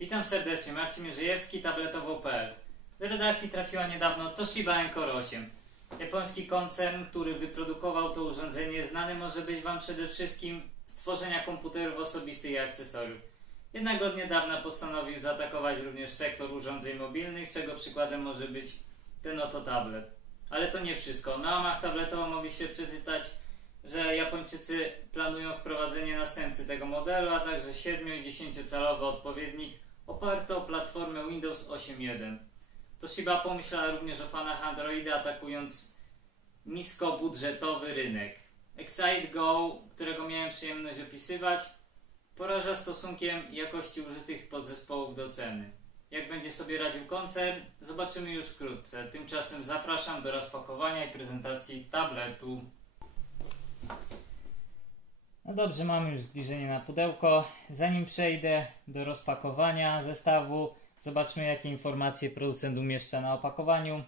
Witam serdecznie, Marcin Mierzejewski, tabletowo.pl. Do redakcji trafiła niedawno Toshiba Encore 8. Japoński koncern, który wyprodukował to urządzenie, znany może być Wam przede wszystkim z tworzenia komputerów osobistych i akcesoriów. Jednak od niedawna postanowił zaatakować również sektor urządzeń mobilnych, czego przykładem może być ten oto tablet. Ale to nie wszystko. Na łamach tabletowo mogli się przeczytać, że Japończycy planują wprowadzenie następcy tego modelu, a także 7 i 10 calowy odpowiednik oparty o platformę Windows 8.1. Toshiba pomyślała również o fanach Androida, atakując niskobudżetowy rynek. Excite Go, którego miałem przyjemność opisywać, poraża stosunkiem jakości użytych podzespołów do ceny. Jak będzie sobie radził koncern, zobaczymy już wkrótce. Tymczasem zapraszam do rozpakowania i prezentacji tabletu. No dobrze, mamy już zbliżenie na pudełko. Zanim przejdę do rozpakowania zestawu, zobaczmy jakie informacje producent umieszcza na opakowaniu.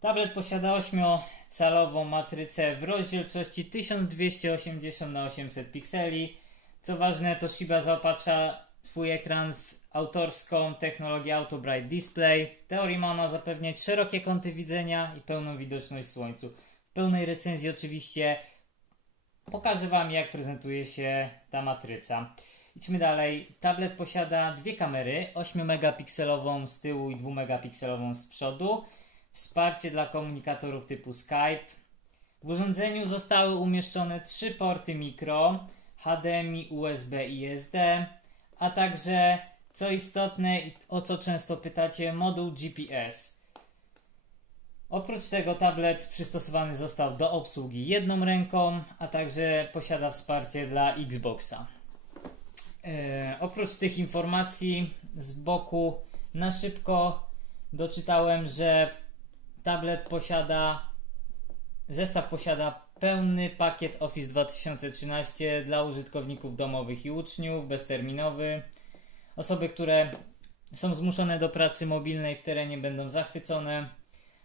Tablet posiada 8-calową matrycę w rozdzielczości 1280 x 800 pikseli. Co ważne, Toshiba zaopatrza swój ekran w autorską technologię Auto Bright Display. W teorii ma ona zapewniać szerokie kąty widzenia i pełną widoczność w słońcu. W pełnej recenzji oczywiście pokażę Wam jak prezentuje się ta matryca. Idźmy dalej. Tablet posiada dwie kamery, 8 megapikselową z tyłu i 2 megapikselową z przodu. Wsparcie dla komunikatorów typu Skype. W urządzeniu zostały umieszczone trzy porty mikro, HDMI, USB i SD, a także co istotne i o co często pytacie, moduł GPS. Oprócz tego tablet przystosowany został do obsługi jedną ręką, a także posiada wsparcie dla Xboxa. E, oprócz tych informacji z boku na szybko doczytałem, że tablet posiada, zestaw posiada pełny pakiet Office 2013 dla użytkowników domowych i uczniów, bezterminowy. Osoby, które są zmuszone do pracy mobilnej w terenie będą zachwycone.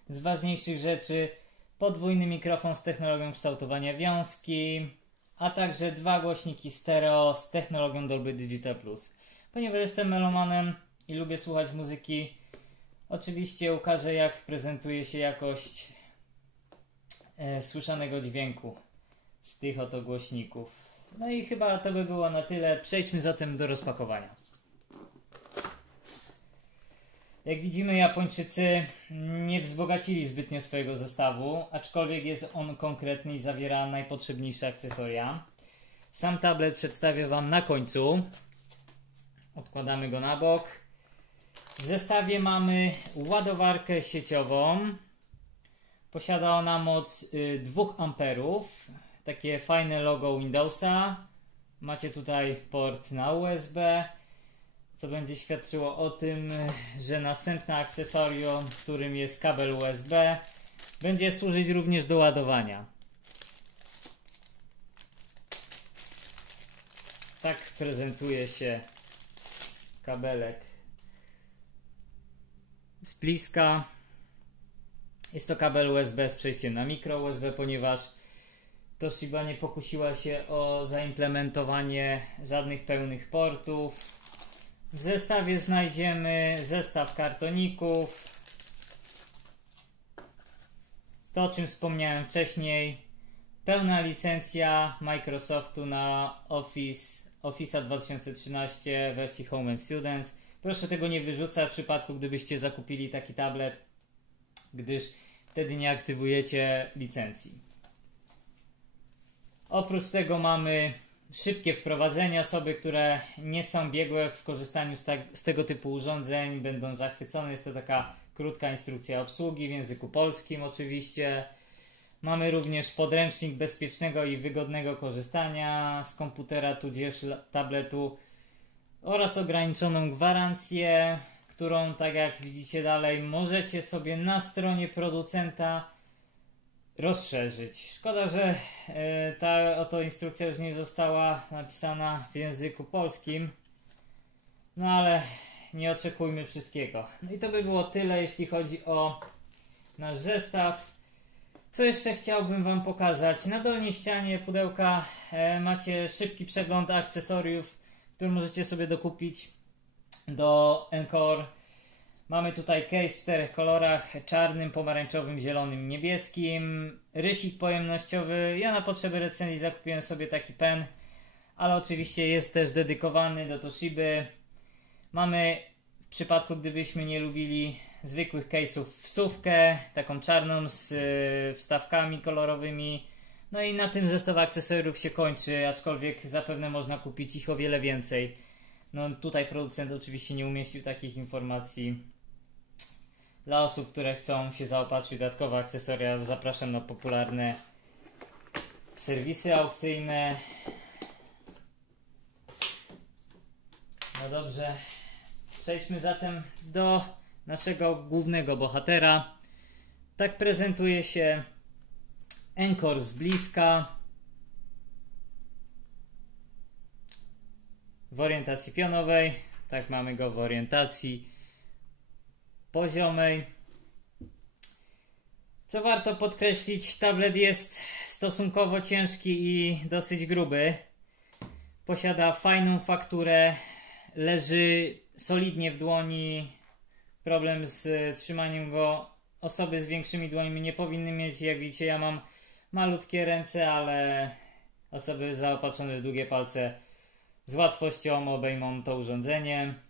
Z ważniejszych rzeczy podwójny mikrofon z technologią kształtowania wiązki, a także dwa głośniki stereo z technologią Dolby Digital Plus. Ponieważ jestem melomanem i lubię słuchać muzyki, oczywiście ukażę jak prezentuje się jakość e, słyszanego dźwięku z tych oto głośników. No i chyba to by było na tyle. Przejdźmy zatem do rozpakowania. Jak widzimy, Japończycy nie wzbogacili zbytnio swojego zestawu, aczkolwiek jest on konkretny i zawiera najpotrzebniejsze akcesoria. Sam tablet przedstawię Wam na końcu. Odkładamy go na bok. W zestawie mamy ładowarkę sieciową. Posiada ona moc 2 A. Takie fajne logo Windowsa. Macie tutaj port na USB co będzie świadczyło o tym, że następne akcesorium, którym jest kabel USB, będzie służyć również do ładowania. Tak prezentuje się kabelek z bliska. Jest to kabel USB z przejściem na mikro USB, ponieważ Toshiba nie pokusiła się o zaimplementowanie żadnych pełnych portów w zestawie znajdziemy zestaw kartoników. To, o czym wspomniałem wcześniej. Pełna licencja Microsoftu na Office, Office 2013 wersji Home and Student. Proszę tego nie wyrzucać w przypadku, gdybyście zakupili taki tablet, gdyż wtedy nie aktywujecie licencji. Oprócz tego mamy szybkie wprowadzenie. Osoby, które nie są biegłe w korzystaniu z, tak, z, tego typu urządzeń będą zachwycone. Jest to taka krótka instrukcja obsługi w języku polskim oczywiście. Mamy również podręcznik bezpiecznego i wygodnego korzystania z komputera tudzież tabletu oraz ograniczoną gwarancję, którą tak jak widzicie dalej możecie sobie na stronie producenta rozszerzyć. Szkoda, że e, ta oto instrukcja już nie została napisana w języku polskim. No ale nie oczekujmy wszystkiego. No i to by było tyle, jeśli chodzi o nasz zestaw. Co jeszcze chciałbym Wam pokazać? Na dolnej ścianie pudełka e, macie szybki przegląd akcesoriów, które możecie sobie dokupić do Encore. Mamy tutaj case w czterech kolorach: czarnym, pomarańczowym, zielonym, niebieskim. Rysik pojemnościowy. Ja na potrzeby recenzji zakupiłem sobie taki pen, ale oczywiście jest też dedykowany do Toshiby. Mamy w przypadku, gdybyśmy nie lubili zwykłych case'ów wsówkę, taką czarną z y, wstawkami kolorowymi. No i na tym zestaw akcesoriów się kończy, aczkolwiek zapewne można kupić ich o wiele więcej. No tutaj producent oczywiście nie umieścił takich informacji. Dla osób, które chcą się zaopatrzyć w dodatkowe akcesoria, zapraszam na popularne serwisy aukcyjne. No dobrze, przejdźmy zatem do naszego głównego bohatera. Tak prezentuje się Encore z bliska. W orientacji pionowej. Tak mamy go w orientacji poziomej. Co warto podkreślić, tablet jest stosunkowo ciężki i dosyć gruby. Posiada fajną fakturę, leży solidnie w dłoni. Problem z trzymaniem go osoby z większymi dłońmi nie powinny mieć. Jak widzicie, ja mam malutkie ręce, ale osoby zaopatrzone w długie palce z łatwością obejmą to urządzenie.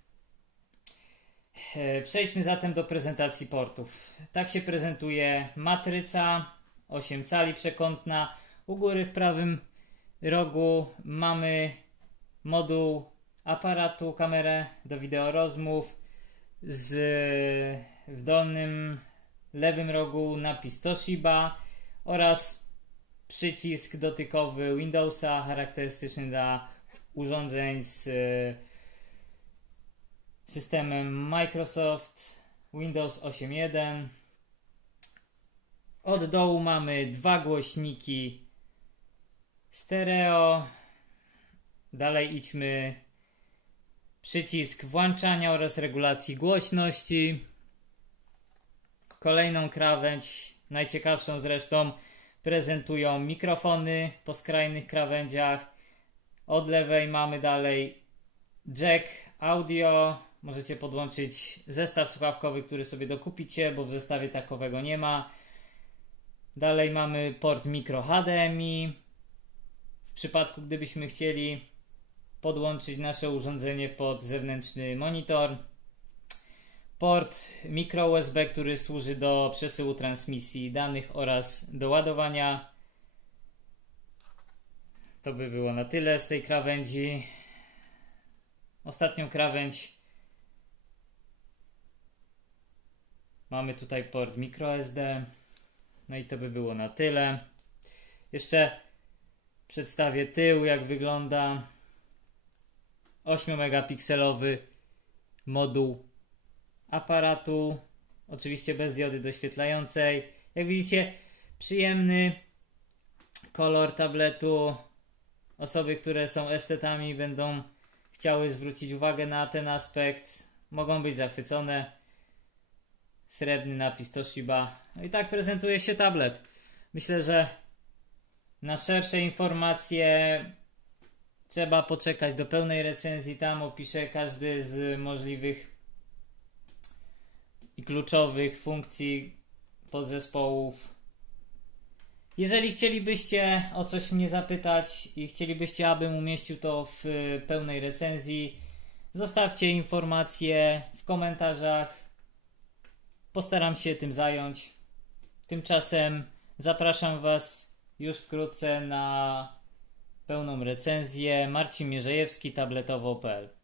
E, przejdźmy zatem do prezentacji portów. Tak się prezentuje matryca 8 cali przekątna. U góry w prawym rogu mamy moduł aparatu, kamerę do wideo rozmów. Z, w dolnym lewym rogu napis Toshiba oraz przycisk dotykowy Windowsa charakterystyczny dla urządzeń z systemem Microsoft Windows 8.1. Od dołu mamy dwa głośniki stereo. Dalej idźmy przycisk włączania oraz regulacji głośności. Kolejną krawędź, najciekawszą zresztą, prezentują mikrofony po skrajnych krawędziach. Od lewej mamy dalej jack audio, Możecie podłączyć zestaw słuchawkowy, który sobie dokupicie, bo w zestawie takowego nie ma. Dalej mamy port micro HDMI. W przypadku gdybyśmy chcieli podłączyć nasze urządzenie pod zewnętrzny monitor. Port micro USB, który służy do przesyłu transmisji danych oraz do ładowania. To by było na tyle z tej krawędzi. Ostatnią krawędź Mamy tutaj port microSD. No i to by było na tyle. Jeszcze przedstawię tył, jak wygląda 8 megapikselowy moduł aparatu. Oczywiście bez diody doświetlającej. Jak widzicie, przyjemny kolor tabletu. Osoby, które są estetami, będą chciały zwrócić uwagę na ten aspekt. Mogą być zachwycone srebrny napis Toshiba. No i tak prezentuje się tablet. Myślę, że na szersze informacje trzeba poczekać do pełnej recenzji. Tam opiszę każdy z możliwych i kluczowych funkcji podzespołów. Jeżeli chcielibyście o coś mnie zapytać i chcielibyście, abym umieścił to w pełnej recenzji, zostawcie informacje w komentarzach Postaram się tym zająć. Tymczasem zapraszam Was już wkrótce na pełną recenzję. Marcin Mierzejewski, tabletowo.pl